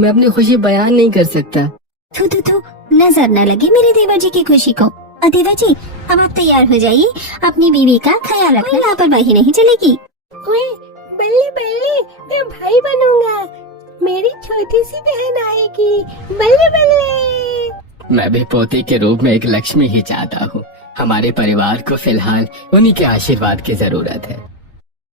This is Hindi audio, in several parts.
मैं अपनी खुशी बयान नहीं कर सकता। थू थू थू, नजर न लगे मेरे देवर जी की खुशी को। देवर जी, अब आप तैयार हो जाइए, अपनी बीवी का ख्याल रखना, लापरवाही नहीं चलेगी। ओए बल्ले बल्ले, मैं भाई बनूंगा, मेरी छोटी सी बहन आएगी, बल्ले बल्ले। मैं भी पोते के रूप में एक लक्ष्मी ही चाहता हूँ। हमारे परिवार को फिलहाल उन्हीं के आशीर्वाद की जरूरत है।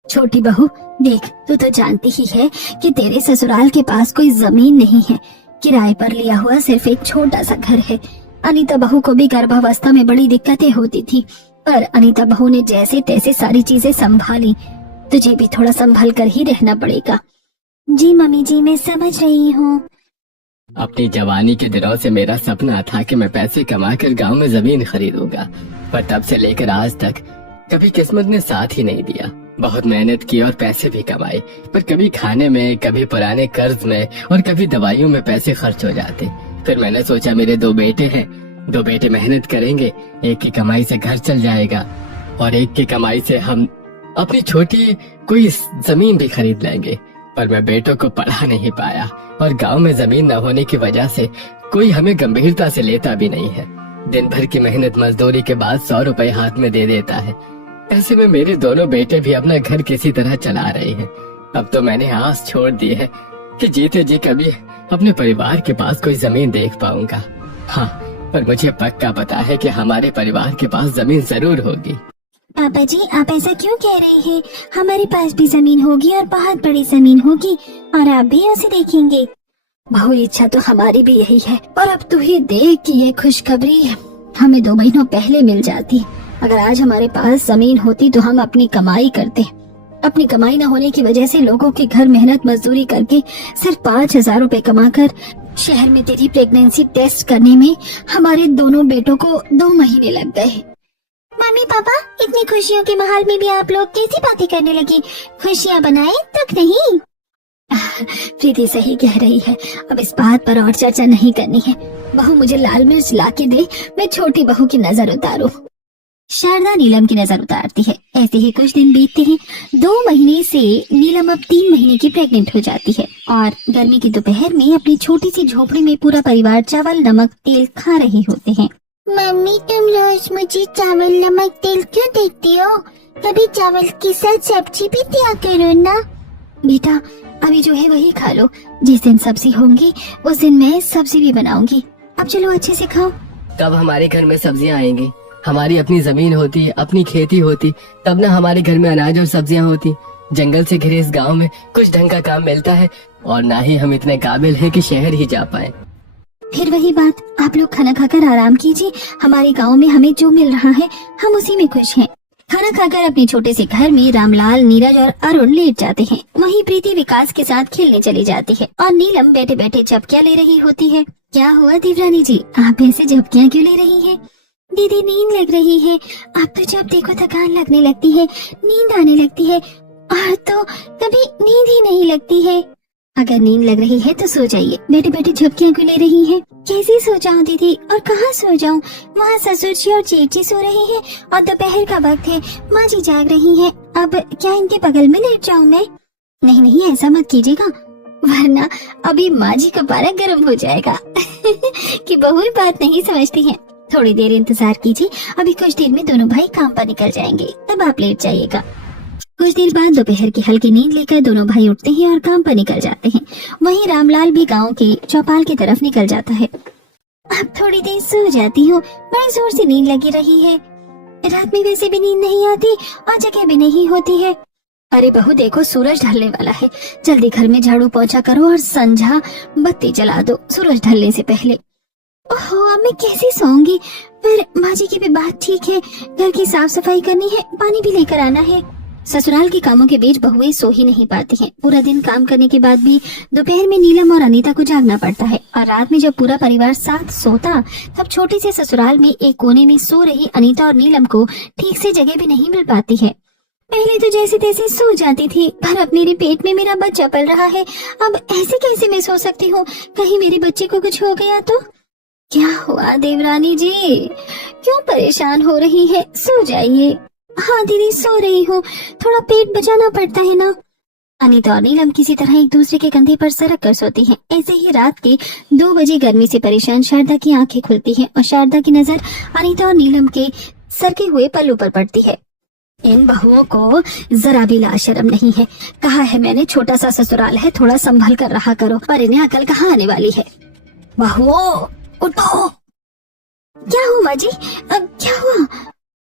छोटी बहू देख, तू तो जानती ही है कि तेरे ससुराल के पास कोई जमीन नहीं है, किराए पर लिया हुआ सिर्फ एक छोटा सा घर है। अनीता बहू को भी गर्भावस्था में बड़ी दिक्कतें होती थी, पर अनीता बहू ने जैसे तैसे सारी चीजें संभाली। तुझे भी थोड़ा संभल कर ही रहना पड़ेगा। जी मम्मी जी, मैं समझ रही हूँ। अपनी जवानी के दिनों से मेरा सपना था कि मैं पैसे कमाकर गांव में जमीन खरीदूंगा, पर तब से लेकर आज तक कभी किस्मत ने साथ ही नहीं दिया। बहुत मेहनत की और पैसे भी कमाए, पर कभी खाने में, कभी पुराने कर्ज में और कभी दवाइयों में पैसे खर्च हो जाते। फिर मैंने सोचा मेरे 2 बेटे हैं, 2 बेटे मेहनत करेंगे, एक की कमाई से घर चल जाएगा और एक की कमाई से हम अपनी छोटी कोई जमीन भी खरीद लेंगे। पर मैं बेटों को पढ़ा नहीं पाया और गांव में जमीन न होने की वजह से कोई हमें गंभीरता से लेता भी नहीं है। दिन भर की मेहनत मजदूरी के बाद 100 रुपए हाथ में दे देता है। ऐसे में मेरे दोनों बेटे भी अपना घर किसी तरह चला रहे हैं। अब तो मैंने आस छोड़ दी है कि जीते जी कभी अपने परिवार के पास कोई जमीन देख पाऊंगा। हाँ, पर मुझे पक्का पता है कि हमारे परिवार के पास जमीन जरूर होगी। पापा जी, आप ऐसा क्यों कह रहे हैं? हमारे पास भी जमीन होगी और बहुत बड़ी जमीन होगी, और आप भी उसे देखेंगे। बहू, इच्छा तो हमारी भी यही है, और अब तू ही देख कि ये खुशखबरी हमें 2 महीनों पहले मिल जाती। अगर आज हमारे पास जमीन होती तो हम अपनी कमाई करते। अपनी कमाई न होने की वजह से लोगों के घर मेहनत मजदूरी करके सिर्फ 5,000 रुपए कमाकर शहर में तेरी प्रेगनेंसी टेस्ट करने में हमारे दोनों बेटों को 2 महीने लग गए। मम्मी पापा, इतनी खुशियों के माहौल में भी आप लोग कैसी बातें करने लगी? खुशियाँ बनाए तक नहीं। प्रीति सही कह रही है, अब इस बात पर और चर्चा नहीं करनी है। बहू, मुझे लाल मिर्च लाके दे, मैं छोटी बहू की नजर उतारूं। शारदा नीलम की नजर उतारती है। ऐसे ही कुछ दिन बीतते हैं। 2 महीने से नीलम अब 3 महीने की प्रेग्नेंट हो जाती है, और गर्मी की दोपहर में अपनी छोटी सी झोपड़ी में पूरा परिवार चावल नमक तेल खा रहे होते हैं। मम्मी, तुम रोज मुझे चावल नमक तेल क्यों देती हो? कभी चावल के साथ सब्जी भी दिया करो ना। बेटा, अभी जो है वही खा लो। जिस दिन सब्जी होंगी उस दिन मैं सब्जी भी बनाऊंगी। अब चलो अच्छे से खाओ। कब हमारे घर में सब्जियां आएंगी? हमारी अपनी जमीन होती, अपनी खेती होती, तब ना हमारे घर में अनाज और सब्जियां होती। जंगल से घिरे इस गांव में कुछ ढंग का काम मिलता है, और ना ही हम इतने काबिल हैं कि शहर ही जा पाए। फिर वही बात, आप लोग खाना खाकर आराम कीजिए। हमारे गांव में हमें जो मिल रहा है हम उसी में खुश हैं। खाना खाकर अपने छोटे से घर में रामलाल, नीरज और अरुण लेट जाते हैं। वहीं प्रीति विकास के साथ खेलने चली जाती है, और नीलम बैठे बैठे झपकियां ले रही होती है। क्या हुआ देवरानी जी, आप ऐसे झपकियां क्यों ले रही हैं? दीदी, नींद लग रही है। अब तो जब देखो थकान लगने लगती है, नींद आने लगती है, और तो कभी नींद ही नहीं लगती है। अगर नींद लग रही है तो सो जाइए, बैठे बैठे झपकियां क्यों ले रही हैं? कैसे सो जाऊं दीदी, और कहाँ सो जाऊं? वहाँ ससुर जी और जेठ जी सो रहे हैं, और दोपहर का वक्त है, माँ जी जाग रही हैं। अब क्या इनके बगल में लेट जाऊं मैं? नहीं नहीं, ऐसा मत कीजिएगा, वरना अभी माँ जी का पारा गर्म हो जाएगा। कि बहू बात नहीं समझती है। थोड़ी देर इंतजार कीजिए, अभी कुछ देर में दोनों भाई काम पर निकल जाएंगे, तब आप लेट जाइएगा। कुछ देर बाद दोपहर की हल्की नींद लेकर दोनों भाई उठते हैं और काम पर निकल जाते हैं। वहीं रामलाल भी गांव के चौपाल की तरफ निकल जाता है। अब थोड़ी देर सो जाती हूँ, बड़ी जोर से नींद लगी रही है। रात में वैसे भी नींद नहीं आती और जगह भी नहीं होती है। अरे बहू देखो, सूरज ढलने वाला है, जल्दी घर में झाड़ू पोछा करो और संझा बत्ती जला दो सूरज ढलने से पहले। ओहो, अब मैं कैसे सोऊंगी? पर माँ जी की भी बात ठीक है, घर की साफ सफाई करनी है, पानी भी लेकर आना है। ससुराल के कामों के बीच बहुएं सो ही नहीं पाती हैं। पूरा दिन काम करने के बाद भी दोपहर में नीलम और अनीता को जागना पड़ता है, और रात में जब पूरा परिवार साथ सोता तब छोटे से ससुराल में एक कोने में सो रही अनीता और नीलम को ठीक से जगह भी नहीं मिल पाती है। पहले तो जैसे तैसे सो जाती थी, पर अब मेरे पेट में मेरा बच्चा पल रहा है। अब ऐसे कैसे मैं सो सकती हूँ? कहीं मेरे बच्चे को कुछ हो गया तो? क्या हुआ देवरानी जी, क्यों परेशान हो रही है? सो जाइए। हाँ दीदी, सो रही हूँ, थोड़ा पेट बचाना पड़ता है ना। अनीता और नीलम किसी तरह एक दूसरे के कंधे पर सरक कर सोती हैं। ऐसे ही रात के 2 बजे गर्मी से परेशान शारदा की आंखें खुलती हैं और शारदा की नजर अनीता और नीलम के सरके हुए पल्लू पर पड़ती है। इन बहुओं को जरा भी लाज शर्म नहीं है। कहा है मैंने, छोटा सा ससुराल है, थोड़ा संभल कर रहा करो, पर इन्हें अकल कहाँ आने वाली है। बहुओं उठो। क्या हुआ माँ जी, क्या हुआ?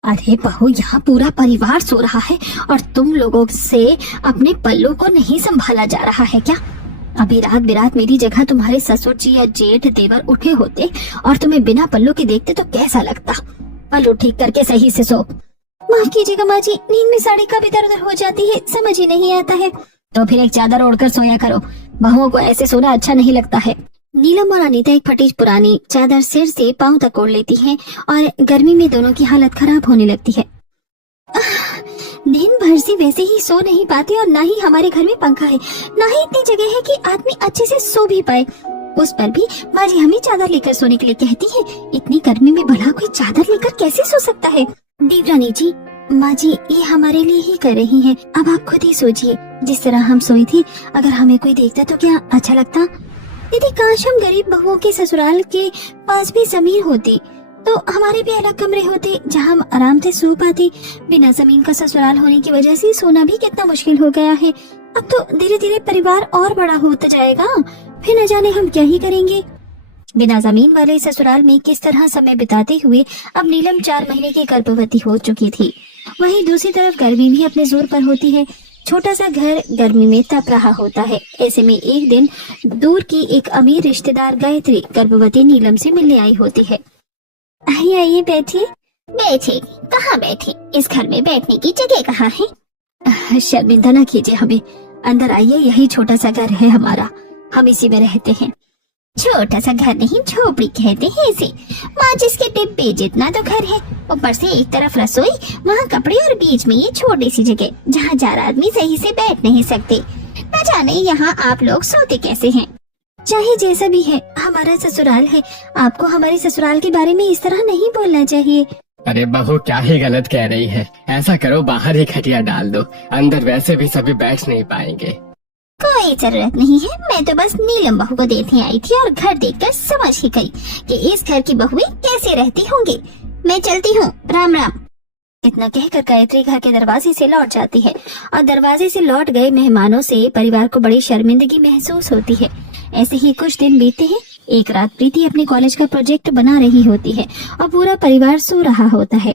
अरे बहू, यहाँ पूरा परिवार सो रहा है और तुम लोगों से अपने पल्लू को नहीं संभाला जा रहा है क्या? अभी रात बिरात मेरी जगह तुम्हारे ससुर जी या जेठ देवर उठे होते और तुम्हें बिना पल्लू के देखते तो कैसा लगता? पल्लू ठीक करके सही से सो। माफ कीजिएगा माँ जी, नींद में साड़ी कब इधर उधर हो जाती है, समझ ही नहीं आता है। तो फिर एक चादर ओढ़कर सोया करो, बहुओं को ऐसे सोना अच्छा नहीं लगता है। नीलम और अनीता एक फटी पुरानी चादर सिर से पांव तक ओढ़ लेती हैं और गर्मी में दोनों की हालत खराब होने लगती है। दिन भर से वैसे ही सो नहीं पाते और ना ही हमारे घर में पंखा है, ना ही इतनी जगह है कि आदमी अच्छे से सो भी पाए। उस पर भी माँ जी हमें चादर लेकर सोने के लिए कहती है। इतनी गर्मी में भला कोई चादर लेकर कैसे सो सकता है? देवरानी जी, माँ जी ये हमारे लिए ही कर रही है, अब आप खुद ही सोचिए। जिस तरह हम सोई थी, अगर हमें कोई देखता तो क्या अच्छा लगता? यदि काश हम गरीब बहुओं के ससुराल के पास भी जमीन होती तो हमारे भी अलग कमरे होते जहां हम आराम से सो पाते। बिना जमीन का ससुराल होने की वजह से सोना भी कितना मुश्किल हो गया है। अब तो धीरे धीरे परिवार और बड़ा होता जाएगा, फिर न जाने हम क्या ही करेंगे। बिना जमीन वाले ससुराल में किस तरह समय बिताते हुए अब नीलम 4 महीने की गर्भवती हो चुकी थी। वहीं दूसरी तरफ गर्मी भी अपने जोर पर होती है। छोटा सा घर गर्मी में तप रहा होता है। ऐसे में एक दिन दूर की एक अमीर रिश्तेदार गायत्री गर्भवती नीलम से मिलने आई होती है। आइए आइए बैठिए। बैठे? कहाँ बैठे? इस घर में बैठने की जगह कहाँ है? शर्मिंदा न कीजिए हमें, अंदर आइए, यही छोटा सा घर है हमारा, हम इसी में रहते हैं। छोटा सा घर नहीं, झोपड़ी कहते हैं इसे। माचिस के डिब्बे जितना तो घर है, ऊपर से एक तरफ रसोई, वहाँ कपड़े और बीच में ये छोटी सी जगह जहाँ 4 आदमी सही से बैठ नहीं सकते। न जाने यहाँ आप लोग सोते कैसे हैं। चाहे जैसा भी है, हमारा ससुराल है, आपको हमारे ससुराल के बारे में इस तरह नहीं बोलना चाहिए। अरे बहू, क्या ही गलत कह रही है। ऐसा करो, बाहर ही खटिया डाल दो, अंदर वैसे भी सभी बैठ नहीं पाएंगे। कोई जरूरत नहीं है, मैं तो बस नीलम बहू को देखने आई थी और घर देखकर समझ ही गई कि इस घर की बहुएं कैसे रहती होंगी। मैं चलती हूँ, राम राम। इतना कहकर गायत्री घर के दरवाजे से लौट जाती है और दरवाजे से लौट गए मेहमानों से परिवार को बड़ी शर्मिंदगी महसूस होती है। ऐसे ही कुछ दिन बीतते हैं। एक रात प्रीति अपने कॉलेज का प्रोजेक्ट बना रही होती है और पूरा परिवार सो रहा होता है।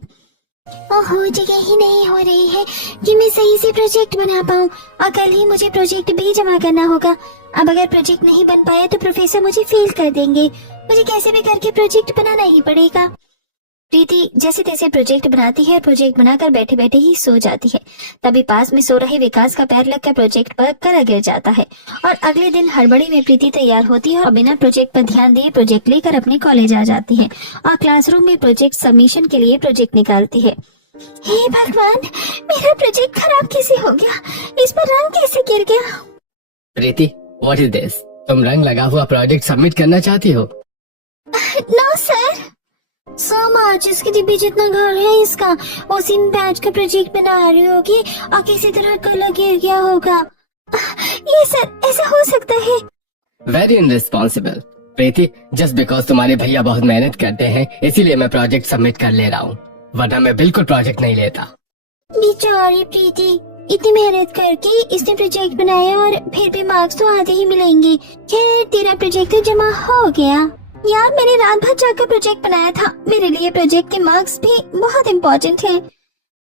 ओहो, जगह ही नहीं हो रही है कि मैं सही से प्रोजेक्ट बना पाऊँ और कल ही मुझे प्रोजेक्ट भी जमा करना होगा। अब अगर प्रोजेक्ट नहीं बन पाया तो प्रोफेसर मुझे फेल कर देंगे। मुझे कैसे भी करके प्रोजेक्ट बनाना ही पड़ेगा। प्रीति जैसे तैसे प्रोजेक्ट बनाती है, प्रोजेक्ट बनाकर बैठे बैठे ही सो जाती है। तभी पास में सो रहे विकास का पैर लगकर प्रोजेक्ट पर करा गिर जाता है और अगले दिन हड़बड़ी में प्रीति तैयार होती है और बिना प्रोजेक्ट पर ध्यान दिए प्रोजेक्ट लेकर अपने कॉलेज आ जाती है और क्लासरूम में प्रोजेक्ट सबमिशन के लिए प्रोजेक्ट निकालती है। हे भगवान, मेरा प्रोजेक्ट खराब कैसे हो गया? इस पर रंग कैसे गिर गया? प्रीति, व्हाट इज दिस? तुम रंग लगा हुआ प्रोजेक्ट सबमिट करना चाहती हो? नो सर, समाज इसके डिब्बे जितना घर है इसका, उसी में बैच का प्रोजेक्ट बना रही होगी और किसी तरह कलर गिर गया होगा। ये सर, ऐसा हो सकता है? वेरी इनरिस्पॉन्सिबल। प्रीति, जस्ट बिकॉज तुम्हारे भैया बहुत मेहनत करते हैं इसीलिए मैं प्रोजेक्ट सबमिट कर ले रहा हूँ, वरना मैं बिल्कुल प्रोजेक्ट नहीं लेता। बेचारी प्रीति, इतनी मेहनत करके इसने प्रोजेक्ट बनाया और फिर भी मार्क्स तो आधे ही मिलेंगे। खैर, तेरा प्रोजेक्ट तो जमा हो गया। यार, मैंने रात भर जाकर प्रोजेक्ट बनाया था, मेरे लिए प्रोजेक्ट के मार्क्स भी बहुत इम्पोर्टेंट हैं।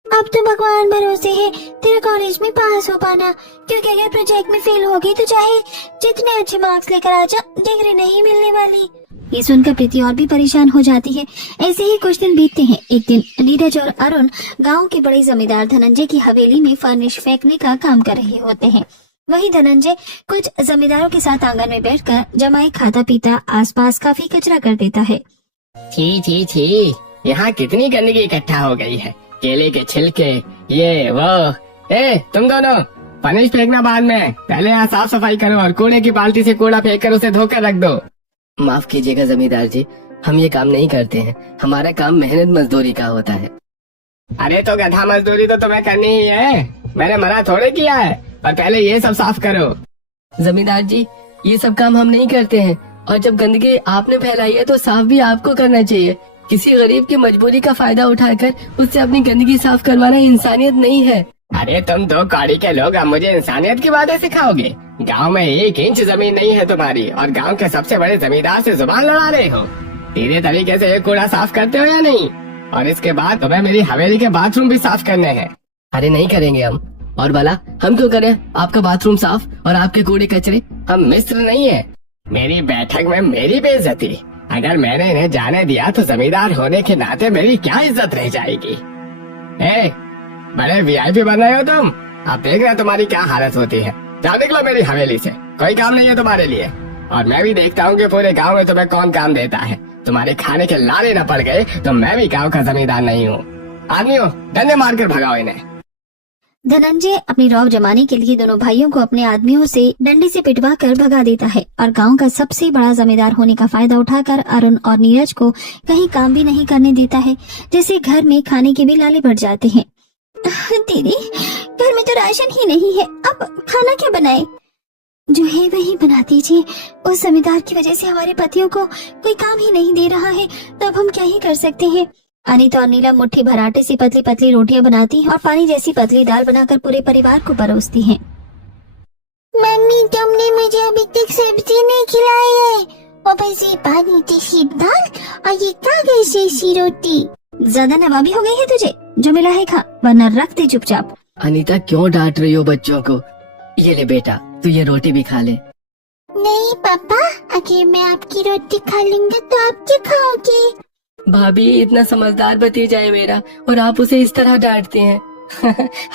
अब तो भगवान भरोसे है तेरा कॉलेज में पास हो पाना, क्योंकि अगर प्रोजेक्ट में फेल हो गई तो चाहे जितने अच्छे मार्क्स लेकर आ जा, डिग्री नहीं मिलने वाली। ये सुनकर प्रीति और भी परेशान हो जाती है। ऐसे ही कुछ दिन बीतते हैं। एक दिन नीरज और अरुण गांव के बड़े जमींदार धनंजय की हवेली में फर्निश फेंकने का काम कर रहे होते हैं। वहीं धनंजय कुछ जमींदारों के साथ आंगन में बैठकर जमाई खाता पीता आसपास काफी कचरा कर देता है। छी छी छी, यहाँ कितनी गंदगी इकट्ठा हो गई है। केले के छिलके, ये वो। तुम दोनों फर्निश फेंकना बाद में, पहले यहाँ साफ सफाई करो और कूड़े की बाल्टी से कूड़ा फेंक कर उसे धोकर रख दो। माफ कीजिएगा जमींदार जी, हम ये काम नहीं करते हैं, हमारा काम मेहनत मजदूरी का होता है। अरे तो गधा मजदूरी तो तुम्हें करनी ही है, मैंने मना थोड़े किया है। और पहले ये सब साफ करो। जमींदार जी, ये सब काम हम नहीं करते हैं, और जब गंदगी आपने फैलाई है तो साफ भी आपको करना चाहिए। किसी गरीब की मजबूरी का फायदा उठाकर उससे अपनी गंदगी साफ करवाना इंसानियत नहीं है। अरे तुम दो कौड़ी के लोग अब मुझे इंसानियत की बातें सिखाओगे? गांव में 1 इंच जमीन नहीं है तुम्हारी, और गांव के सबसे बड़े जमींदार से जुबान लड़ा रहे हो। सीधे तरीके से ये कूड़ा साफ करते हो या नहीं? और इसके बाद तुम्हें मेरी हवेली के बाथरूम भी साफ करने हैं। अरे नहीं करेंगे हम। और भला हम क्यों करें आपका बाथरूम साफ और आपके कूड़े कचरे? हम मिस्र नहीं है। मेरी बैठक में मेरी बेइज्जती। अगर मैंने इन्हें जाने दिया तो जमींदार होने के नाते मेरी क्या इज्जत रह जाएगी? ए, बड़े वीआईपी बन रहे हो तुम। आप देख रहे हो तुम्हारी क्या हालत होती है। जाओ निकलो मेरी हवेली से, कोई काम नहीं है तुम्हारे लिए। और मैं भी देखता हूँ कि पूरे गांव में तुम्हें कौन काम देता है। तुम्हारे खाने के लाले न पड़ गए तो मैं भी गांव का जमींदार नहीं हूँ। आदमियों, डंडे मारकर भगाओ इन्हें। धनंजय अपनी रौब जमाने के लिए दोनों भाइयों को अपने आदमियों से डंडे से पिटवा कर भगा देता है, और गांव का सबसे बड़ा जमींदार होने का फायदा उठाकर अरुण और नीरज को कहीं काम भी नहीं करने देता है, जिससे घर में खाने के भी लाले बढ़ जाते हैं। दीदी, घर में तो राशन ही नहीं है, अब खाना क्या बनाए? जो है वही बना दीजिए। उस जमींदार की वजह से हमारे पतियों को कोई काम ही नहीं दे रहा है, तो अब हम क्या ही कर सकते हैं। अनीता और नीला मुट्ठी भर आटे से पतली पतली रोटियां बनाती हैं और पानी जैसी पतली दाल बनाकर पूरे परिवार को परोसती हैं। मम्मी, तुमने मुझे अभी तक सब्जी नहीं खिलाई है, और बस ये पानी जैसी दाल और ये कागज जैसी रोटी। ज्यादा नवाबी हो गई है तुझे? जो मिला है खा, वरना रख दे चुपचाप। अनीता, क्यों डांट रही हो बच्चों को? ये ले बेटा, तू ये रोटी भी खा ले। नहीं पापा, अगर मैं आपकी रोटी खा लूंगा तो आप क्या खाओगे? भाभी, इतना समझदार भतीजा है मेरा, और आप उसे इस तरह डांटते हैं।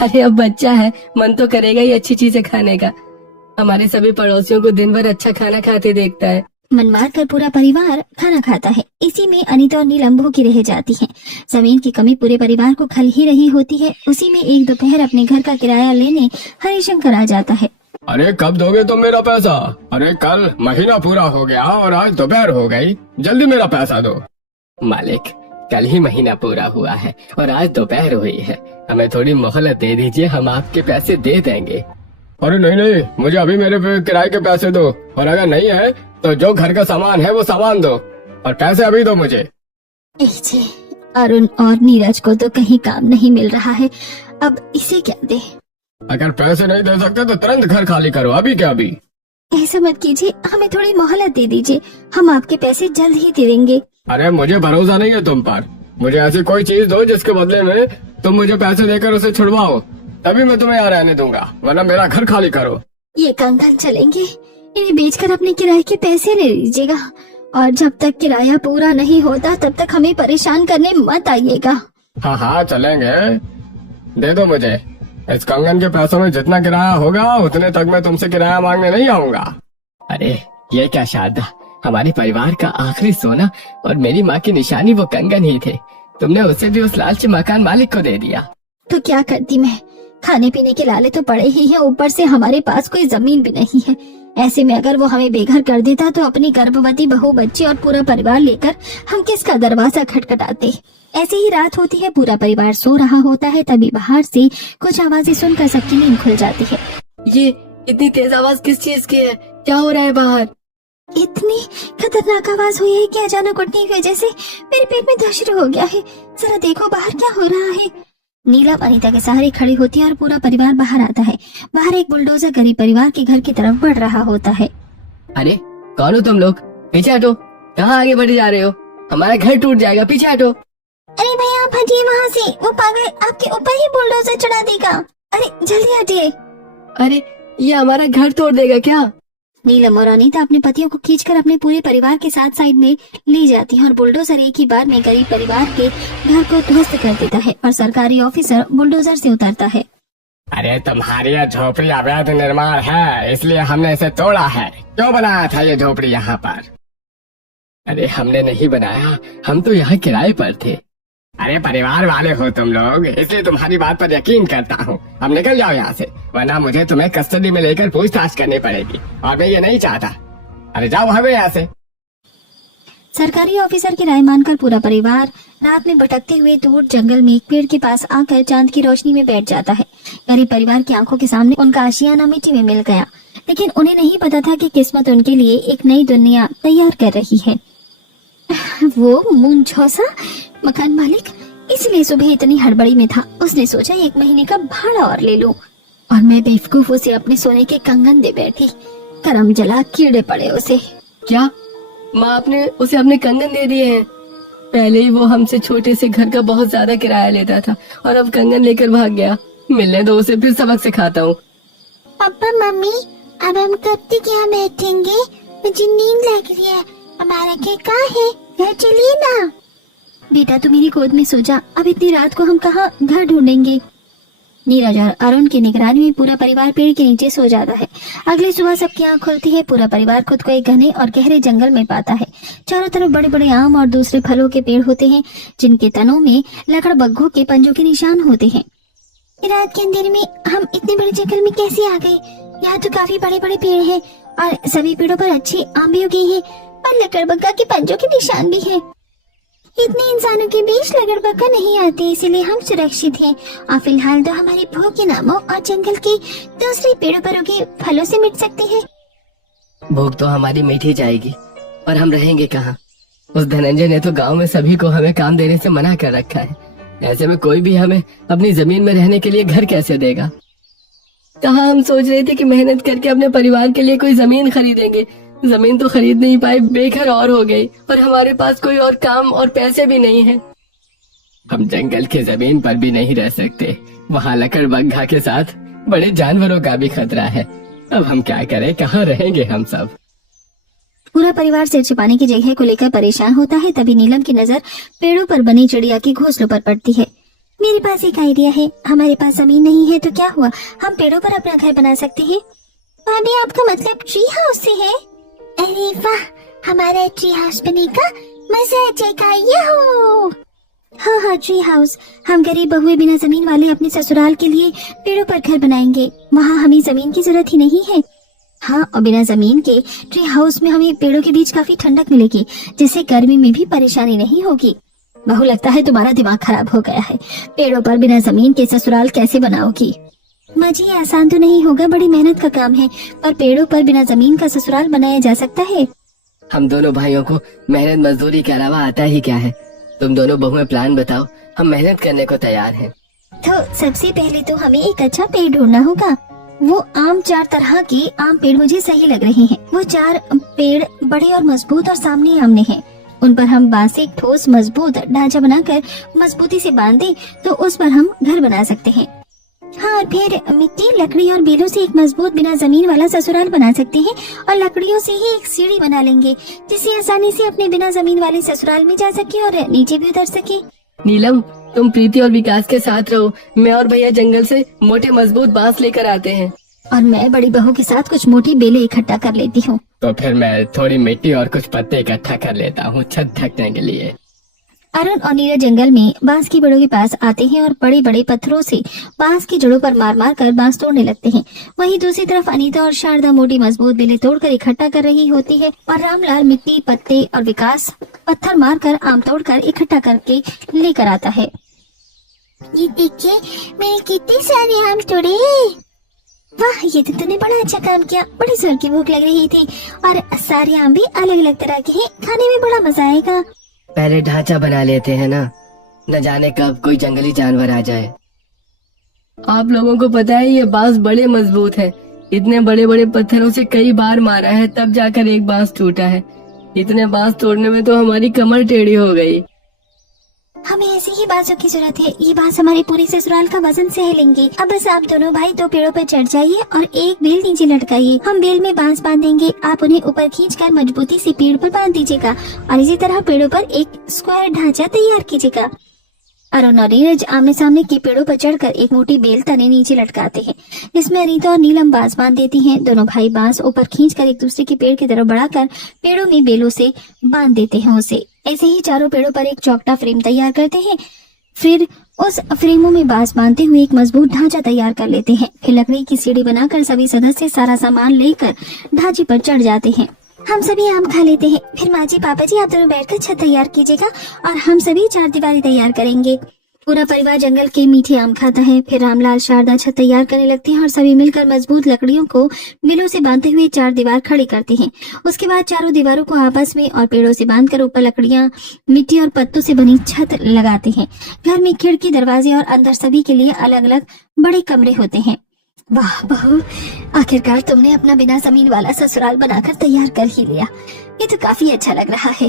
अरे अब बच्चा है, मन तो करेगा ही अच्छी चीजें खाने का। हमारे सभी पड़ोसियों को दिन भर अच्छा खाना खाते देखता है। मन मार कर पूरा परिवार खाना खाता है। इसी में अनीता और नीलम भूखी रह जाती हैं। जमीन की कमी पूरे परिवार को खल ही रही होती है। उसी में एक दोपहर अपने घर का किराया लेने हरिशंकर आ जाता है। अरे कब दोगे तुम मेरा पैसा? अरे कल महीना पूरा हो गया और आज दोपहर हो गई, जल्दी मेरा पैसा दो। मालिक, कल ही महीना पूरा हुआ है और आज दोपहर हुई है। हमें थोड़ी मोहलत दे दीजिए, हम आपके पैसे दे देंगे। अरे नहीं नहीं, मुझे अभी मेरे किराए के पैसे दो, और अगर नहीं है तो जो घर का सामान है वो सामान दो, और पैसे अभी दो मुझे। अरुण और नीरज को तो कहीं काम नहीं मिल रहा है, अब इसे क्या दे? अगर पैसे नहीं दे सकते तो तुरंत घर खाली करो, अभी क्या अभी। ऐसा मत कीजिए, हमें थोड़ी मोहलत दे दीजिए, हम आपके पैसे जल्द ही दे देंगे। अरे मुझे भरोसा नहीं है तुम पर। मुझे ऐसी कोई चीज दो जिसके बदले में तुम मुझे पैसे देकर उसे छुड़वाओ, तभी मैं तुम्हें यहाँ रहने दूंगा, वरना मेरा घर खाली करो। ये कंगन चलेंगे, इन्हें बेचकर अपने किराए के पैसे ले लीजिएगा, और जब तक किराया पूरा नहीं होता तब तक हमें परेशान करने मत आइएगा। हाँ हाँ चलेंगे, दे दो मुझे। इस कंगन के पैसों में जितना किराया होगा उतने तक मैं तुमसे किराया मांगने नहीं आऊंगा। अरे ये क्या शारदा, हमारे परिवार का आखिरी सोना और मेरी माँ की निशानी वो कंगन ही थे। तुमने उसे भी उस लालची मकान मालिक को दे दिया। तो क्या करती मैं, खाने पीने के लाले तो पड़े ही हैं, ऊपर से हमारे पास कोई जमीन भी नहीं है। ऐसे में अगर वो हमें बेघर कर देता तो अपनी गर्भवती बहू, बच्चे और पूरा परिवार लेकर हम किसका दरवाजा खटखटाते। ऐसे ही रात होती है, पूरा परिवार सो रहा होता है, तभी बाहर से कुछ आवाजें सुनकर सबकी नींद खुल जाती है। ये इतनी तेज आवाज किस चीज की है? क्या हो रहा है बाहर? इतनी खतरनाक आवाज हुई है कि अचानक उठने की वजह से मेरे पेट में दर्द शुरू हो गया है। जरा देखो बाहर क्या हो रहा है। नीलम अनीता के सहारे खड़ी होती है और पूरा परिवार बाहर आता है। बाहर एक बुलडोजर गरीब परिवार के घर की तरफ बढ़ रहा होता है। अरे कौन हो तुम लोग? पीछे हटो, कहाँ आगे बढ़े जा रहे हो? हमारा घर टूट जाएगा, पीछे हटो। अरे भैया आप हटिए वहाँ से, वो पागल आपके ऊपर ही बुलडोजर चढ़ा देगा। अरे जल्दी हटिए। अरे ये हमारा घर तोड़ देगा क्या? नीलम और अनीता अपने पतियों को खींचकर अपने पूरे परिवार के साथ साइड में ले जाती हैं और बुलडोजर एक ही बार में गरीब परिवार के घर को ध्वस्त कर देता है और सरकारी ऑफिसर बुलडोजर से उतरता है। अरे तुम्हारी यह झोपड़ी अवैध निर्माण है, इसलिए हमने इसे तोड़ा है। क्यों बनाया था ये झोपड़ी यहाँ पर? अरे हमने नहीं बनाया, हम तो यहाँ किराए पर थे। अरे परिवार वाले हो तुम लोग, इसलिए तुम्हारी बात पर यकीन करता हूँ। अब निकल जाओ यहाँ से, वरना मुझे तुम्हें कस्टडी में लेकर पूछताछ करनी पड़ेगी, और मैं ये नहीं चाहता। अरे जाओ भागो यहाँ से। सरकारी ऑफिसर की राय मानकर पूरा परिवार रात में भटकते हुए दूर जंगल में एक पेड़ के पास आकर चांद की रोशनी में बैठ जाता है। गरीब परिवार की आंखों के सामने उनका आशियाना मिट्टी में मिल गया, लेकिन उन्हें नहीं पता था कि किस्मत उनके लिए एक नई दुनिया तैयार कर रही है। वो मुंझौसा मकान मालिक इसलिए सुबह इतनी हड़बड़ी में था। उसने सोचा 1 महीने का भाड़ा और ले लूं, और मैं बेवकूफ उसे अपने सोने के कंगन दे बैठी। करम जला कीड़े पड़े उसे। क्या माँ, आपने उसे अपने कंगन दे दिए हैं? पहले ही वो हमसे छोटे से घर का बहुत ज्यादा किराया लेता था और अब कंगन लेकर भाग गया। मिलने दो उसे, फिर सबक सिखाता हूँ। पापा मम्मी, अब हम कब तक यहाँ बैठेंगे? मुझे नींद लग रही है। हमारा घर कहाँ है? घर चलिए ना। बेटा तू मेरी गोद में सो जा, अब इतनी रात को हम कहाँ घर ढूंढेंगे। नीरज और अरुण की निगरानी में पूरा परिवार पेड़ के नीचे सो जाता है। अगली सुबह सबकी आंख खुलती है। पूरा परिवार खुद को एक घने और गहरे जंगल में पाता है। चारों तरफ बड़े बड़े आम और दूसरे फलों के पेड़ होते हैं, जिनके तनों में लकड़बग्घों के पंजों के निशान होते हैं। रात के अंधेरे में हम इतने बड़े जंगल में कैसे आ गए? यहाँ तो काफी बड़े बड़े पेड़ हैं और सभी पेड़ों पर अच्छे आम भी उगे हैं, पर लकड़बग्घा के पंजों के निशान भी हैं। इतने इंसानों के बीच लकड़बग्घा नहीं आते, इसीलिए हम सुरक्षित हैं और फिलहाल तो हमारी भूख के नामों और जंगल के दूसरे पेड़ों पर उगे फलों से मिट सकते हैं। भूख तो हमारी मीठी जाएगी, और हम रहेंगे कहाँ? उस धनंजय ने तो गांव में सभी को हमें काम देने से मना कर रखा है। ऐसे में कोई भी हमें अपनी जमीन में रहने के लिए घर कैसे देगा? कहाँ हम सोच रहे थे कि मेहनत करके अपने परिवार के लिए कोई जमीन खरीदेंगे। जमीन तो खरीद नहीं पाए, बेघर और हो गई, और हमारे पास कोई और काम और पैसे भी नहीं है। हम जंगल की जमीन पर भी नहीं रह सकते। वहाँ लकड़बग्घा के साथ बड़े जानवरों का भी खतरा है। अब हम क्या करें? कहाँ रहेंगे हम सब? पूरा परिवार सिर छिपाने की जगह को लेकर परेशान होता है। तभी नीलम की नजर पेड़ों पर बनी चिड़िया के घोंसलों पर पड़ती है। मेरे पास एक आइडिया है। हमारे पास जमीन नहीं है तो क्या हुआ, हम पेड़ों पर अपना घर बना सकते हैं। भाभी, आपका मतलब ट्री हाउस से है? अरे वाह, हमारा ट्री हाउस बनेगा, मजा आ जाएगा। यहो! हाँ, ट्री हाउस। हम गरीब बहुए बिना जमीन वाले अपने ससुराल के लिए पेड़ों पर घर बनाएंगे। वहाँ हमें जमीन की जरूरत ही नहीं है। हाँ, और बिना जमीन के ट्री हाउस में हमें पेड़ों के बीच काफी ठंडक मिलेगी, जिससे गर्मी में भी परेशानी नहीं होगी। बहू, लगता है तुम्हारा दिमाग खराब हो गया है। पेड़ों पर बिना जमीन के ससुराल कैसे बनाओगी? माँ जी, आसान तो नहीं होगा, बड़ी मेहनत का काम है, पर पेड़ों पर बिना जमीन का ससुराल बनाया जा सकता है। हम दोनों भाइयों को मेहनत मजदूरी के अलावा आता ही क्या है? तुम दोनों बहुएं प्लान बताओ, हम मेहनत करने को तैयार हैं। तो सबसे पहले तो हमें एक अच्छा पेड़ ढूंढना होगा। वो आम 4 तरह के आम पेड़ मुझे सही लग रहे हैं। वो 4 पेड़ बड़े और मजबूत और सामने आमने हैं। उन पर हम बांस से एक ठोस मजबूत ढांचा बनाकर मजबूती से बांध दें तो उस पर हम घर बना सकते हैं। हाँ, और फिर मिट्टी, लकड़ी और बेलों से एक मजबूत बिना जमीन वाला ससुराल बना सकते हैं, और लकड़ियों से ही एक सीढ़ी बना लेंगे, जिससे आसानी से अपने बिना जमीन वाले ससुराल में जा सके और नीचे भी उतर सके। नीलम, तुम प्रीति और विकास के साथ रहो। मैं और भैया जंगल से मोटे मजबूत बांस लेकर आते हैं, और मैं बड़ी बहू के साथ कुछ मोटी बेलें इकट्ठा कर लेती हूँ। तो फिर मैं थोड़ी मिट्टी और कुछ पत्ते इकट्ठा कर लेता हूँ छत ढकने के लिए। अरुण और नीरज जंगल में बांस की जड़ों के पास आते हैं और बड़े बड़े पत्थरों से बांस की जड़ों पर मार मार कर बांस तोड़ने लगते हैं। वहीं दूसरी तरफ अनीता और शारदा मोटी मजबूत बेलें तोड़कर इकट्ठा कर रही होती है, और रामलाल मिट्टी, पत्ते और विकास पत्थर मारकर आम तोड़कर इकट्ठा करके लेकर आता है। ये देखिए, मैंने कितने सारे आम तोड़े। वाह, ये तो तूने बड़ा अच्छा काम किया। बड़ी जोर की भूख लग रही थी और सारे आम भी अलग अलग तरह के हैं, खाने में बड़ा मजा आएगा। पहले ढांचा बना लेते हैं ना, न जाने कब कोई जंगली जानवर आ जाए। आप लोगों को पता है ये बांस बड़े मजबूत है। इतने बड़े बड़े पत्थरों से कई बार मारा है, तब जाकर एक बांस टूटा है। इतने बांस तोड़ने में तो हमारी कमर टेढ़ी हो गई। हमें ऐसी ही बांसों की जरूरत है। ये बांस हमारे पूरे ससुराल का वजन सह लेंगे। अब बस आप दोनों भाई 2 पेड़ों पर चढ़ जाइए और एक बेल नीचे लटकाइए। हम बेल में बांस बांधेंगे, आप उन्हें ऊपर खींचकर मजबूती से पेड़ पर बांध दीजिएगा, और इसी तरह पेड़ों पर एक स्क्वायर ढांचा तैयार कीजिएगा। अरुण और नीरज आमने सामने के पेड़ों पर चढ़कर एक मोटी बेल तने नीचे लटकाते हैं। इसमें अनीता और नीलम बांस बांध देती हैं। दोनों भाई बांस ऊपर खींचकर एक दूसरे के पेड़ की तरफ बढ़ाकर पेड़ों में बेलों से बांध देते हैं उसे। ऐसे ही चारों पेड़ों पर एक चौकटा फ्रेम तैयार करते हैं। फिर उस फ्रेमों में बांस बांधते हुए एक मजबूत ढांचा तैयार कर लेते हैं। फिर लकड़ी की सीढ़ी बनाकर सभी सदस्य सारा सामान लेकर ढांचे पर चढ़ जाते हैं। हम सभी आम खा लेते हैं। फिर माँ जी, पापा जी, आप दोनों बैठकर छत तैयार कीजिएगा और हम सभी 4 दीवारी तैयार करेंगे। पूरा परिवार जंगल के मीठे आम खाता है। फिर रामलाल शारदा छत तैयार करने लगते हैं और सभी मिलकर मजबूत लकड़ियों को बिलों से बांधते हुए 4 दीवार खड़ी करते हैं। उसके बाद चारों दीवारों को आपस में और पेड़ों से बांधकर ऊपर लकड़ियां, मिट्टी और पत्तों से बनी छत लगाते हैं। घर में खिड़की, दरवाजे और अंदर सभी के लिए अलग अलग बड़े कमरे होते हैं। वाह बहू, आखिरकार तुमने अपना बिना जमीन वाला ससुराल बनाकर तैयार कर ही लिया। ये तो काफी अच्छा लग रहा है।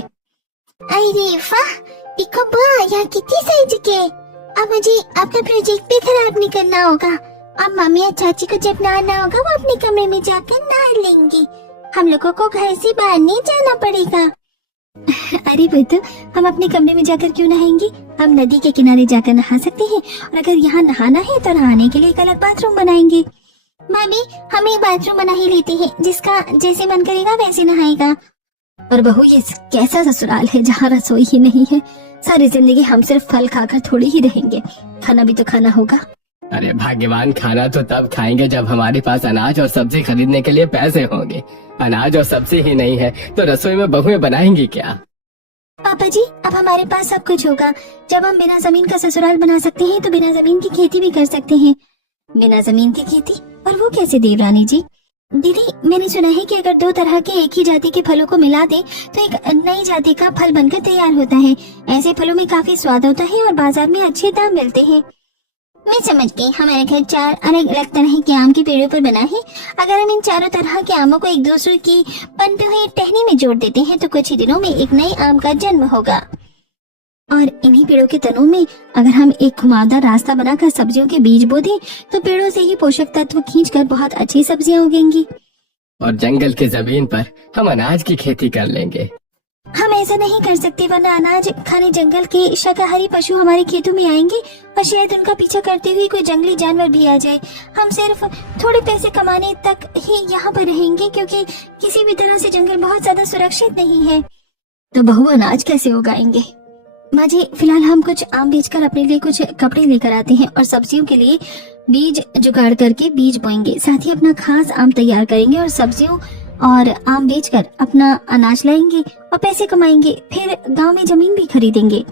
अरे वाह, इको बुआ, यहाँ कितनी सही जगह। अब मुझे अपना प्रोजेक्ट भी खराब नहीं करना होगा। अब मम्मी और चाची को जब नहाना होगा वो अपने कमरे में जाकर नहा लेंगी। हम लोगों को घर से बाहर नहीं जाना पड़ेगा। अरे बेटा, हम अपने कमरे में जाकर क्यों नहाएंगे? हम नदी के किनारे जाकर नहा सकते हैं और अगर यहाँ नहाना है तो नहाने के लिए एक अलग बाथरूम बनाएंगे। मम्मी, हम एक बाथरूम बना ही लेते हैं, जिसका जैसे मन करेगा वैसे नहाएगा। पर बहू, ये कैसा ससुराल है जहाँ रसोई ही नहीं है? सारी जिंदगी हम सिर्फ फल खाकर थोड़ी ही रहेंगे, खाना भी तो खाना होगा। अरे भाग्यवान, खाना तो तब खाएंगे जब हमारे पास अनाज और सब्जी खरीदने के लिए पैसे होंगे। अनाज और सब्जी ही नहीं है तो रसोई में बहुएं बनाएंगी क्या? पापा जी, अब हमारे पास सब कुछ होगा। जब हम बिना जमीन का ससुराल बना सकते हैं तो बिना जमीन की खेती भी कर सकते हैं। बिना जमीन की खेती? और वो कैसे देवरानी जी? दीदी, मैंने सुना है कि अगर 2 तरह के एक ही जाति के फलों को मिला दे तो एक नई जाति का फल बनकर तैयार होता है। ऐसे फलों में काफी स्वाद होता है और बाजार में अच्छे दाम मिलते हैं। मैं समझ गई। हमारे घर 4 अलग अलग तरह के आम के पेड़ों पर बना है। अगर हम इन चारों तरह के आमों को एक दूसरे की बनते हुए टहनी में जोड़ देते हैं तो कुछ ही दिनों में एक नए आम का जन्म होगा। और इन्हीं पेड़ों के तनों में अगर हम एक घुमावदार रास्ता बनाकर सब्जियों के बीज बो दें तो पेड़ों से ही पोषक तत्व खींचकर बहुत अच्छी सब्जियां उगेंगी। और जंगल की जमीन पर हम अनाज की खेती कर लेंगे। हम ऐसा नहीं कर सकते, वरना अनाज खाने जंगल के शाकाहारी पशु हमारे खेतों में आएंगे और शायद उनका पीछा करते हुए कोई जंगली जानवर भी आ जाए। हम सिर्फ थोड़े पैसे कमाने तक ही यहाँ पर रहेंगे, क्योंकि किसी भी तरह से जंगल बहुत ज्यादा सुरक्षित नहीं है। तो बहू, अनाज कैसे उगाएंगे? माँ जी, फिलहाल हम कुछ आम बेचकर अपने लिए कुछ कपड़े लेकर आते हैं और सब्जियों के लिए बीज जुगाड़ करके बीज बोएंगे। साथ ही अपना खास आम तैयार करेंगे और सब्जियों और आम बेचकर अपना अनाज लाएंगे और पैसे कमाएंगे। फिर गांव में जमीन भी खरीदेंगे।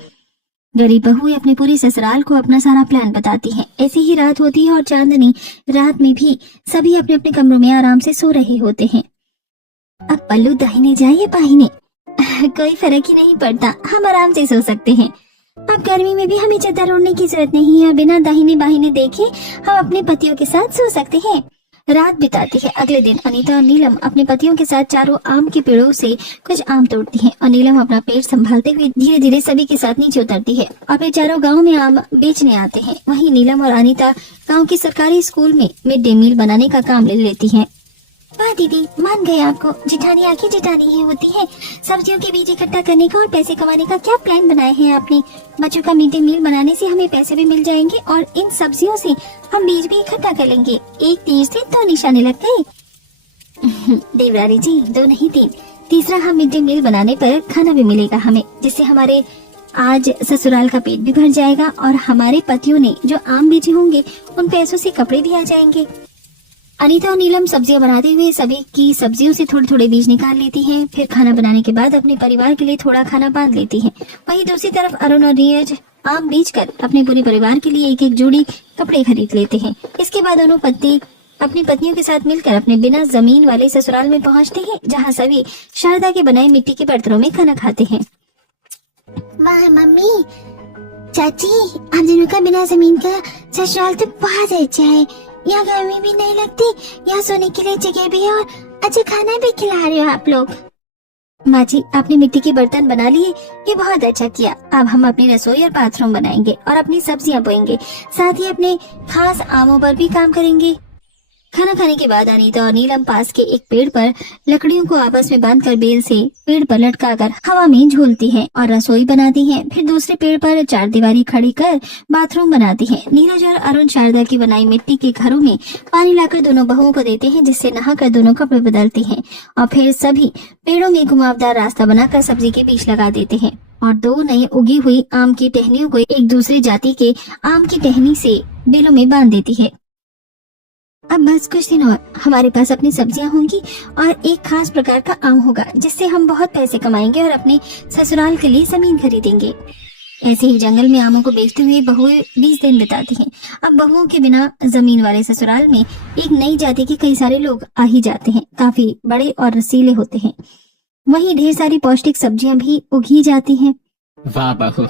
गरीब बहू अपने पूरे ससुराल को अपना सारा प्लान बताती है। ऐसी ही रात होती है और चांदनी रात में भी सभी अपने अपने कमरों में आराम से सो रहे होते हैं। अब पल्लू दाहिने जाए या बाहिने, कोई फर्क ही नहीं पड़ता, हम आराम से सो सकते हैं। अब गर्मी में भी हमें चादर ओढ़ने की जरूरत नहीं है। बिना दाहिने बाहिने देखे हम अपने पतियों के साथ सो सकते हैं। रात बिताती है। अगले दिन अनीता और नीलम अपने पतियों के साथ चारों आम के पेड़ों से कुछ आम तोड़ती हैं और नीलम अपना पेट संभालते हुए धीरे धीरे सभी के साथ नीचे उतरती है और फिर चारों गांव में आम बेचने आते हैं। वहीं नीलम और अनीता गांव के सरकारी स्कूल में मिड डे मील बनाने का काम ले लेती हैं। वाह दीदी, मान गए आपको। जिठानी आखिर जिठानी ही होती है। सब्जियों के बीज इकट्ठा करने का और पैसे कमाने का क्या प्लान बनाए हैं आपने? बच्चों का मिड डे मील बनाने से हमें पैसे भी मिल जाएंगे और इन सब्जियों से हम बीज भी इकट्ठा कर लेंगे। एक तीर से 2 निशाने लग गए। देवरानी जी, 2 नहीं 3। तीसरा, हम मिड डे मील बनाने पर खाना भी मिलेगा हमें, जिससे हमारे आज ससुराल का पेट भी भर जाएगा और हमारे पतियों ने जो आम बेचे होंगे उन पैसों से कपड़े भी आ जाएंगे। अनीता और नीलम सब्जियां बनाते हुए सभी की सब्जियों से थोड़े थोड़े बीज निकाल लेती हैं। फिर खाना बनाने के बाद अपने परिवार के लिए थोड़ा खाना बांध लेती हैं। वहीं दूसरी तरफ अरुण और नीरज आम बेचकर अपने पूरे परिवार के लिए एक एक जोड़ी कपड़े खरीद लेते हैं। इसके बाद दोनों पति अपनी पत्नियों के साथ मिलकर अपने बिना जमीन वाले ससुराल में पहुंचते हैं, जहां सभी शारदा के बनाए मिट्टी के बर्तनों में खाना खाते हैं। वाह मम्मी, चाची, आप दोनों का बिना जमीन का ससुराल तो बहुत अच्छा है। यहाँ गर्मी भी नहीं लगती, यहाँ सोने के लिए जगह भी है और अच्छा खाना भी खिला रहे हो आप लोग। माँ जी, आपने मिट्टी के बर्तन बना लिए, ये बहुत अच्छा किया। अब हम अपनी रसोई और बाथरूम बनाएंगे और अपनी सब्जियां बोएंगे। साथ ही अपने खास आमों पर भी काम करेंगे। खाना खाने के बाद अनीता और नीलम पास के एक पेड़ पर लकड़ियों को आपस में बांधकर बेल से पेड़ पर लटकाकर हवा में झूलती हैं और रसोई बनाती हैं। फिर दूसरे पेड़ पर 4 दीवारी खड़ी कर बाथरूम बनाती हैं। नीरज और अरुण शारदा की बनाई मिट्टी के घरों में पानी लाकर दोनों बहुओं को देते हैं, जिससे नहाकर दोनों कपड़े बदलती हैं और फिर सभी पेड़ों में घुमावदार रास्ता बनाकर सब्जी के बीज लगा देते हैं और 2 नई उगी हुई आम की टहनियों को एक दूसरे जाति के आम की टहनी से बेलों में बांध देती है। अब बस कुछ दिन और हमारे पास अपनी सब्जियां होंगी और एक खास प्रकार का आम होगा, जिससे हम बहुत पैसे कमाएंगे और अपने ससुराल के लिए जमीन खरीदेंगे। ऐसे ही जंगल में आमों को बेचते हुए बहुएं 20 दिन बिताती हैं। अब बहुओं के बिना जमीन वाले ससुराल में एक नई जाति के कई सारे लोग आ ही जाते हैं। काफी बड़े और रसीले होते हैं। वहीं ढेर सारी पौष्टिक सब्जियां भी उगी जाती हैं। वाह बहू,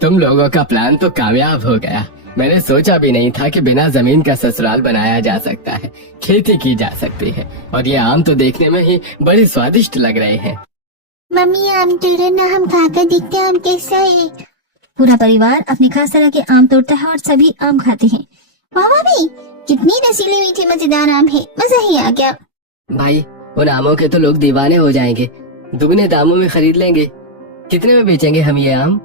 तुम लोगों का प्लान तो कामयाब हो गया। मैंने सोचा भी नहीं था कि बिना जमीन का ससुराल बनाया जा सकता है, खेती की जा सकती है। और ये आम तो देखने में ही बड़े स्वादिष्ट लग रहे हैं। मम्मी आम तोड़ो ना, हम खाकर देखते हैं आम कैसा है। पूरा परिवार अपनी खास तरह के आम तोड़ता है और सभी आम खाते हैं। वाह भाभी, कितनी रसीले मीठे मजेदार आम है, मजा ही आ गया। भाई, उन आमों के तो लोग दीवाने हो जाएंगे, दुगने दामों में खरीद लेंगे। कितने में बेचेंगे हम ये आम?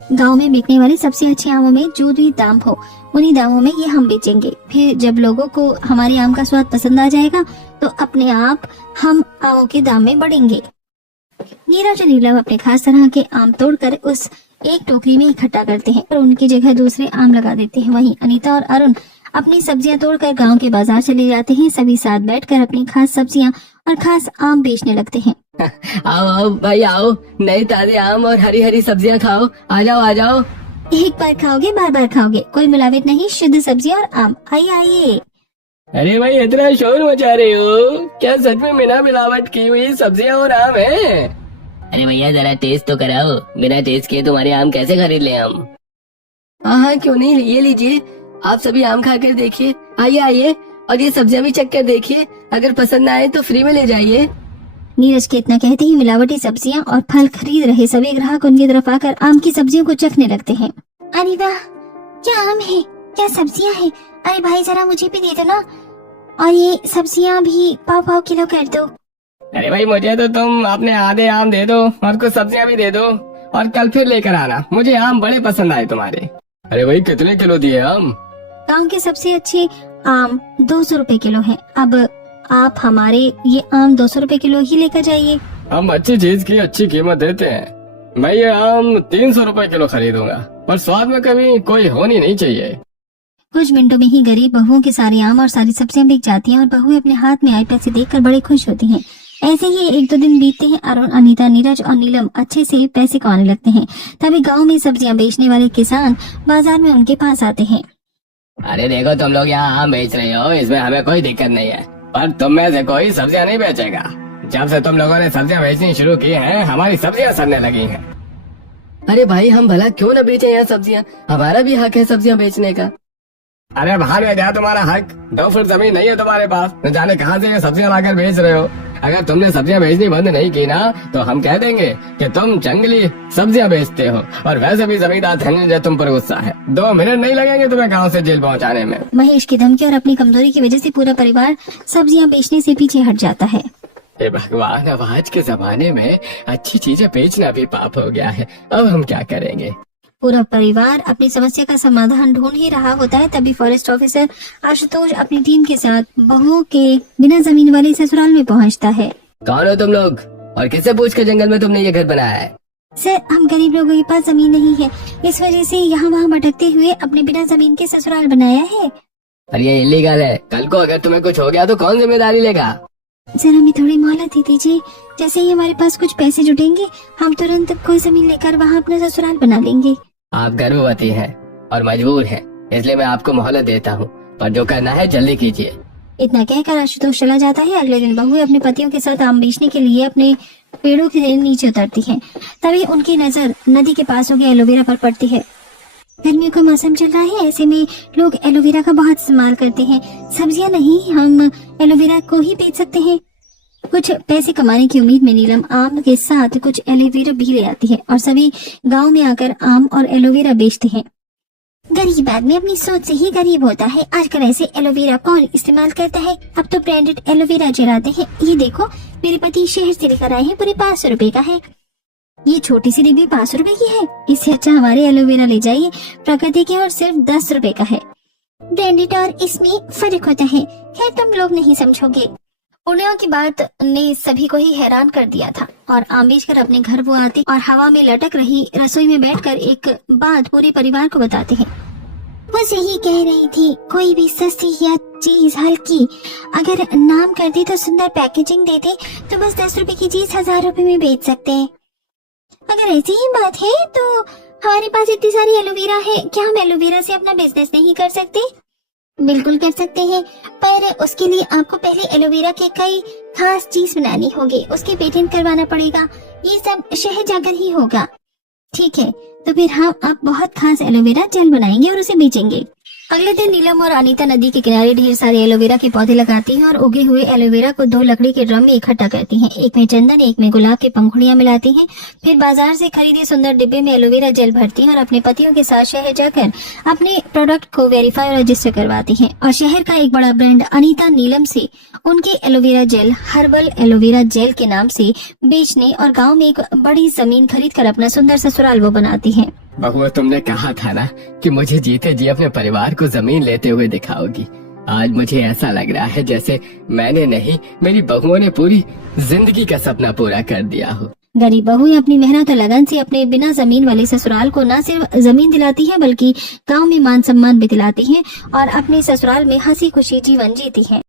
गांव में बिकने वाले सबसे अच्छे आमों में जो भी दाम हो उन्हीं दामों में ये हम बेचेंगे। फिर जब लोगों को हमारे आम का स्वाद पसंद आ जाएगा तो अपने आप हम आमों के दाम में बढ़ेंगे। नीरज और नीलम अपने खास तरह के आम तोड़कर उस एक टोकरी में इकट्ठा करते हैं और उनकी जगह दूसरे आम लगा देते हैं। वहीं अनीता और अरुण अपनी सब्जियां तोड़कर गांव के बाजार चले जाते हैं। सभी साथ बैठकर अपनी खास सब्जियां और खास आम बेचने लगते हैं। आओ आओ भाई आओ, नए ताजे आम और हरी हरी सब्जियां खाओ। आ जाओ आ जाओ। एक बार खाओगे बार बार खाओगे, कोई मिलावट नहीं, शुद्ध सब्जियां और आम। आइए आइए। अरे भाई, इतना शोर मचा रहे हो, क्या सच में बिना मिलावट की हुई सब्जियां और आम है? अरे भैया जरा टेस्ट तो कराओ, बिना टेस्ट किए तुम्हारे आम कैसे खरीद ले हम? हाँ क्यों नहीं, ये लीजिए, आप सभी आम खाकर देखिए। आइए आइए, और ये सब्जियां भी चख कर देखिए, अगर पसंद ना आए तो फ्री में ले जाइए। नीरज के इतना कहते ही मिलावटी सब्जियां और फल खरीद रहे सभी ग्राहक उनकी तरफ आकर आम की सब्जियों को चखने लगते हैं। अरे वाह, क्या आम है, क्या सब्जियां हैं। अरे भाई जरा मुझे भी दे दो ना, और ये सब्जियां भी पाव किलो कर दो। अरे भाई, मुझे तो तुम अपने आधे आम दे दो और कुछ सब्जियां भी दे दो, और कल फिर लेकर आना। मुझे आम बड़े पसंद आए तुम्हारे। अरे भाई, कितने किलो दिए आम? गांव के सबसे अच्छे आम 200 रुपए किलो हैं। अब आप हमारे ये आम 200 रुपए किलो ही लेकर जाइए। हम अच्छी चीज की अच्छी कीमत देते हैं। मैं ये आम 300 रुपए किलो खरीदूंगा, पर स्वाद में कभी कोई होनी नहीं चाहिए। कुछ मिनटों में ही गरीब बहुओं के सारे आम और सारी सब्जियां बिक जाती हैं और बहुएं अपने हाथ में आए पैसे देखकर बड़े खुश होती हैं। ऐसे ही 1-2 दिन बीतते हैं। अरुण, अनीता, नीरज और नीलम अच्छे से पैसे कमाने लगते हैं। तभी गांव में सब्जियां बेचने वाले किसान बाजार में उनके पास आते हैं। अरे देखो, तुम लोग यहाँ आम बेच रहे हो, इसमें हमें कोई दिक्कत नहीं है, पर तुम में से कोई सब्जियां नहीं बेचेगा। जब से तुम लोगों ने सब्जियां बेचनी शुरू की हैं, हमारी सब्जियां सड़ने लगी हैं। अरे भाई, हम भला क्यों न बेचें यहाँ सब्जियां? हमारा भी हक है सब्जियां बेचने का। अरे बाहर में जा तुम्हारा हक, 2 फुट जमीन नहीं है तुम्हारे पास, न जाने कहाँ से ये सब्जियां लाकर बेच रहे हो। अगर तुमने सब्जियां बेचनी बंद नहीं की ना, तो हम कह देंगे कि तुम जंगली सब्जियां बेचते हो। और वैसे भी जमींदार धनंजय तुम पर गुस्सा है। 2 मिनट नहीं लगेंगे तुम्हें गाँव से जेल पहुँचाने में। महेश की धमकी और अपनी कमजोरी की वजह से पूरा परिवार सब्जियां बेचने से पीछे हट जाता है। हे भगवान, अब आज के जमाने में अच्छी चीजें बेचना भी पाप हो गया है। अब हम क्या करेंगे? पूरा परिवार अपनी समस्या का समाधान ढूंढ ही रहा होता है। तभी फॉरेस्ट ऑफिसर आशुतोष अपनी टीम के साथ बहुओं के बिना जमीन वाले ससुराल में पहुंचता है। कौन हो तुम लोग, और किससे पूछ कर जंगल में तुमने ये घर बनाया है? सर, हम गरीब लोगों के पास जमीन नहीं है, इस वजह से यहाँ वहाँ भटकते हुए अपने बिना जमीन के ससुराल बनाया है। और ये इलीगल है, कल को अगर तुम्हें कुछ हो गया तो कौन जिम्मेदारी लेगा? सर, हमें थोड़ी मोहलत दे दीजिए। जैसे ही हमारे पास कुछ पैसे जुटेंगे, हम तुरंत कोई जमीन लेकर वहाँ अपना ससुराल बना लेंगे। आप गर्भवती हैं और मजबूर हैं, इसलिए मैं आपको मोहलत देता हूँ, पर जो करना है जल्दी कीजिए। इतना कहकर आशुतोष चला जाता है। अगले दिन बहुएं अपने पतियों के साथ आम बेचने के लिए अपने पेड़ों के नीचे उतरती हैं। तभी उनकी नजर नदी के पास उगे एलोवेरा पर पड़ती है। गर्मियों का मौसम चल रहा है, ऐसे में लोग एलोवेरा का बहुत इस्तेमाल करते हैं। सब्जियां नहीं, हम एलोवेरा को ही बेच सकते हैं। कुछ पैसे कमाने की उम्मीद में नीलम आम के साथ कुछ एलोवेरा भी ले आती है और सभी गांव में आकर आम और एलोवेरा बेचते हैं। गरीब आदमी अपनी सोच से ही गरीब होता है। आजकल ऐसे एलोवेरा कौन इस्तेमाल करता है? अब तो ब्रांडेड एलोवेरा जलाते हैं। ये देखो, मेरे पति शहर से लेकर आए हैं, पूरे 500 रुपए का है। ये छोटी सी डिब्बी 500 रुपए की है। इससे अच्छा हमारे एलोवेरा ले जाइए, प्रकृति के, और सिर्फ 10 रुपए का है। ब्रांडेड और इसमें फर्क होता है। खैर, तुम लोग नहीं समझोगे। पुण्यों की बात ने सभी को ही हैरान कर दिया था और आम बेचकर अपने घर वो आते और हवा में लटक रही रसोई में बैठकर एक बात पूरे परिवार को बताते हैं। वो सही कह रही थी, कोई भी सस्ती या चीज हल्की अगर नाम कर दे तो सुंदर पैकेजिंग देते तो बस 10 रुपए की चीज 1000 रुपए में बेच सकते हैं। अगर ऐसी ही बात है तो हमारे पास इतनी सारी एलोवेरा है, क्या हम एलोवेरा से अपना बिजनेस नहीं कर सकते? बिल्कुल कर सकते हैं, पर उसके लिए आपको पहले एलोवेरा के कई खास चीज बनानी होगी, उसके पेटेंट करवाना पड़ेगा। ये सब शहर जाकर ही होगा। ठीक है, तो फिर हम अब बहुत खास एलोवेरा जेल बनाएंगे और उसे बेचेंगे। अगले दिन नीलम और अनीता नदी के किनारे ढेर सारे एलोवेरा के पौधे लगाती हैं और उगे हुए एलोवेरा को 2 लकड़ी के ड्रम में इकट्ठा करती हैं। एक में चंदन, एक में गुलाब की पंखुड़ियां मिलाती हैं। फिर बाजार से खरीदे सुंदर डिब्बे में एलोवेरा जेल भरती हैं और अपने पतियों के साथ शहर जाकर अपने प्रोडक्ट को वेरीफाई और रजिस्टर करवाती हैं। और शहर का एक बड़ा ब्रांड अनीता नीलम से उनके aloe vera gel herbal aloe vera gel के नाम से बेचने और गाँव में एक बड़ी जमीन खरीद कर अपना सुंदर ससुराल वो बनाती है। बहुआ, तुमने कहा था ना कि मुझे जीते जी अपने परिवार को जमीन लेते हुए दिखाओगी। आज मुझे ऐसा लग रहा है जैसे मैंने नहीं, मेरी बहुओं ने पूरी जिंदगी का सपना पूरा कर दिया हो। गरीब बहुएं अपनी मेहनत और लगन से अपने बिना जमीन वाले ससुराल को न सिर्फ जमीन दिलाती हैं बल्कि गांव में मान सम्मान भी दिलाती हैं और अपने ससुराल में हंसी खुशी जीवन जीती हैं।